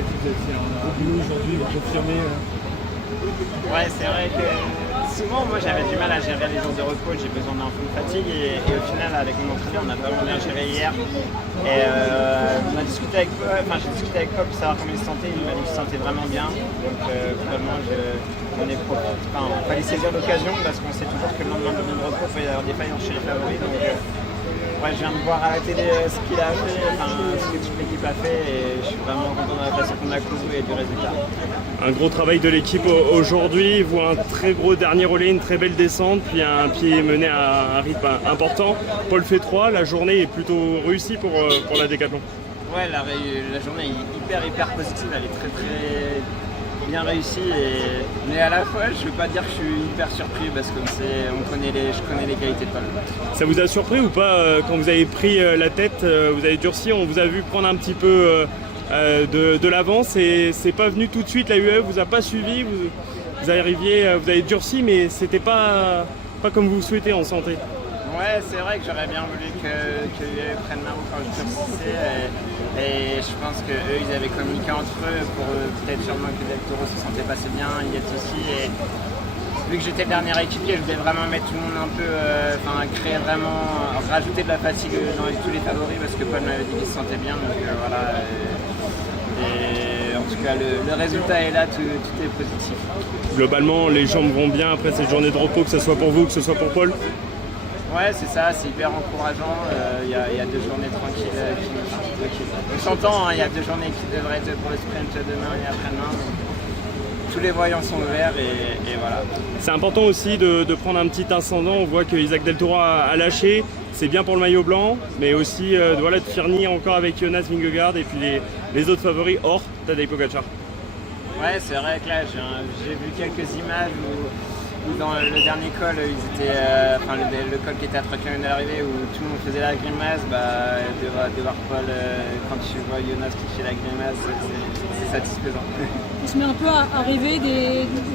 vous étiez au boulot aujourd'hui, vous confirmez Ouais, c'est vrai que souvent, moi j'avais du mal à gérer les jours de repos, j'ai besoin d'un peu de fatigue et au final, avec mon entraîneur, on a vraiment bien géré hier. Et on a discuté avec Paul, j'ai discuté avec Paul pour savoir comment il se sentait, il m'a dit qu'il se sentait vraiment bien. Donc vraiment, on fallait saisir l'occasion parce qu'on sait toujours que le lendemain de notre repos, il faut y avoir des failles chez les favoris. Donc, ouais, je viens de voir à la télé ce qu'il a fait, ce que toute l'équipe a fait et je suis vraiment content de la façon qu'on a cloué et du résultat. Un gros travail de l'équipe aujourd'hui, vous un très gros dernier relais, une très belle descente, puis un pied mené à un rythme important. Paul fait 3, la journée est plutôt réussie pour la Décathlon. Ouais, la journée est hyper positive, elle est très bien réussie. Mais à la fois, je ne veux pas dire que je suis hyper surpris parce que je connais les qualités de Paul. Ça vous a surpris ou pas quand vous avez pris la tête, vous avez durci, on vous a vu prendre un petit peu de l'avance et c'est pas venu tout de suite, la UE vous a pas suivi, vous avez durci mais c'était pas comme vous souhaitez en santé. Ouais, c'est vrai que j'aurais bien voulu que UE prenne ma roue quand je durcissais et je pense qu'eux ils avaient communiqué entre eux pour peut-être sûrement que Del Toro se sentait pas assez bien, Yates aussi et vu que j'étais le dernier équipier, je voulais vraiment mettre tout le monde un peu, créer vraiment, rajouter de la fatigue dans tous les favoris parce que Paul m'avait dit qu'il se sentait bien, donc voilà. Et en tout cas, le résultat est là, tout est positif. Globalement, les jambes vont bien après cette journée de repos, que ce soit pour vous, que ce soit pour Paul. Ouais, c'est ça, c'est hyper encourageant. Il y a 2 journées tranquilles. On s'entend, il y a 2 journées qui devraient être pour le sprint demain et après-demain. Tous les voyants sont ouverts et voilà. C'est important aussi de prendre un petit ascendant. On voit que Isaac Del Toro a lâché. C'est bien pour le maillot blanc, mais aussi de finir encore avec Jonas Vingegaard et puis les autres favoris hors Tadej Pogacar. Ouais, c'est vrai que là, j'ai vu quelques images où dans le dernier col, le col qui était à 3 km de l'arrivée, où tout le monde faisait la grimace, de voir Paul, quand tu vois Jonas qui fait la grimace, c'est satisfaisant. On se met un peu à rêver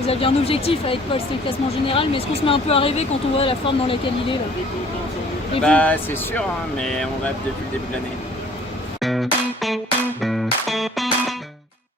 vous aviez un objectif avec Paul, c'était le classement général, mais est-ce qu'on se met un peu à rêver quand on voit la forme dans laquelle il est là? C'est sûr, hein, mais on rêve depuis le début de l'année.